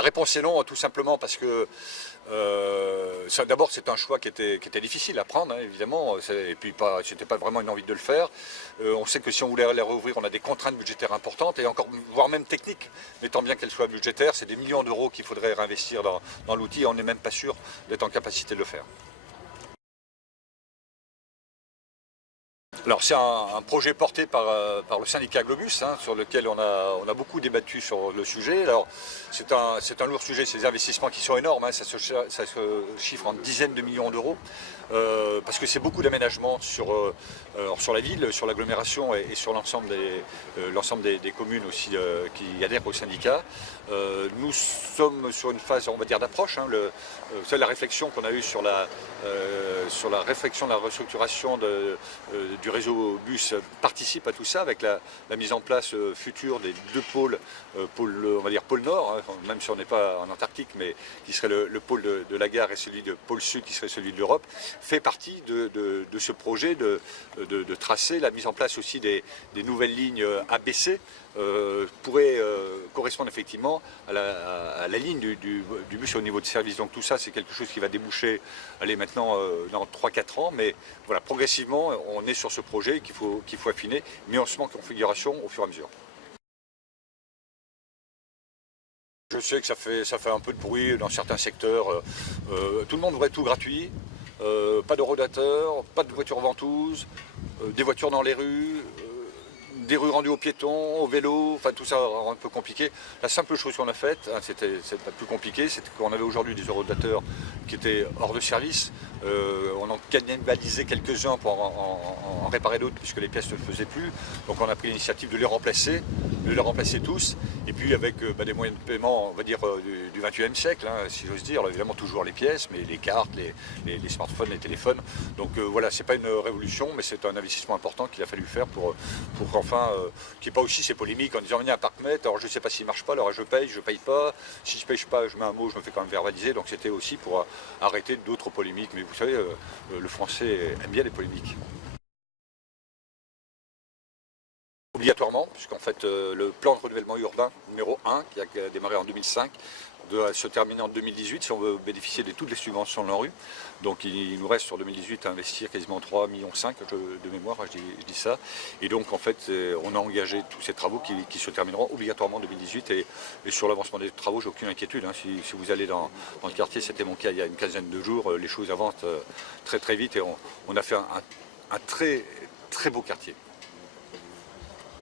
La réponse est non, tout simplement parce que d'abord c'est un choix qui était difficile à prendre, hein, évidemment, et puis c'était pas vraiment une envie de le faire. On sait que si on voulait les rouvrir, on a des contraintes budgétaires importantes et encore, voire même techniques, mais tant bien qu'elles soient budgétaires, c'est des millions d'euros qu'il faudrait réinvestir dans l'outil et on n'est même pas sûr d'être en capacité de le faire. Alors c'est un projet porté par le syndicat Globus, hein, sur lequel on a beaucoup débattu sur le sujet. Alors c'est un lourd sujet, ces investissements qui sont énormes, hein, ça se chiffre en dizaines de millions d'euros, parce que c'est beaucoup d'aménagements sur la ville, sur l'agglomération et sur l'ensemble des communes aussi qui adhèrent au syndicat. Nous sommes sur une phase, on va dire, d'approche. Hein, c'est la réflexion qu'on a eue sur la réflexion de la restructuration du réseau bus participe à tout ça avec la mise en place future des deux pôles, on va dire pôle Nord, hein, même si on n'est pas en Antarctique, mais qui serait le pôle de la gare et celui de pôle Sud qui serait celui de l'Europe, fait partie de ce projet de tracer la mise en place aussi des nouvelles lignes ABC. Pourrait correspondre effectivement à la ligne du bus au niveau de service. Donc tout ça, c'est quelque chose qui va déboucher maintenant dans 3-4 ans. Mais voilà, progressivement, on est sur ce projet qu'il faut affiner, mais on se met en configuration au fur et à mesure. Je sais que ça fait un peu de bruit dans certains secteurs. Tout le monde voudrait tout gratuit. Pas de rodateurs, pas de voitures ventouses, des voitures dans les rues. Des rues rendues aux piétons, aux vélos, enfin tout ça rend un peu compliqué. La simple chose qu'on a faite, hein, c'était pas plus compliqué, c'est qu'on avait aujourd'hui des eurodateurs qui étaient hors de service. On en cannibalisait quelques-uns pour en réparer d'autres puisque les pièces ne le faisaient plus. Donc on a pris l'initiative de les remplacer tous. Et puis avec des moyens de paiement, on va dire, du 21e siècle, hein, si j'ose dire. Alors, évidemment toujours les pièces, mais les cartes, les smartphones, les téléphones. Donc voilà, c'est pas une révolution, mais c'est un investissement important qu'il a fallu faire pour qu'enfin, qu'il n'y ait pas aussi ces polémiques en disant venez à Parkmet, alors je ne sais pas s'il ne marche pas, alors je paye pas, si je ne paye pas, je mets un mot, je me fais quand même verbaliser, donc c'était aussi pour arrêter d'autres polémiques, mais vous savez, le français aime bien les polémiques. Obligatoirement, puisqu'en fait le plan de renouvellement urbain numéro 1, qui a démarré en 2005, doit se terminer en 2018 si on veut bénéficier de toutes les subventions de l'ANRU. Donc il nous reste sur 2018 à investir quasiment 3,5 millions de mémoire, je dis ça. Et donc en fait on a engagé tous ces travaux qui se termineront obligatoirement en 2018 et sur l'avancement des travaux j'ai aucune inquiétude. Hein. Si vous allez dans le quartier, c'était mon cas il y a une quinzaine de jours, les choses avancent très vite et on a fait un très beau quartier.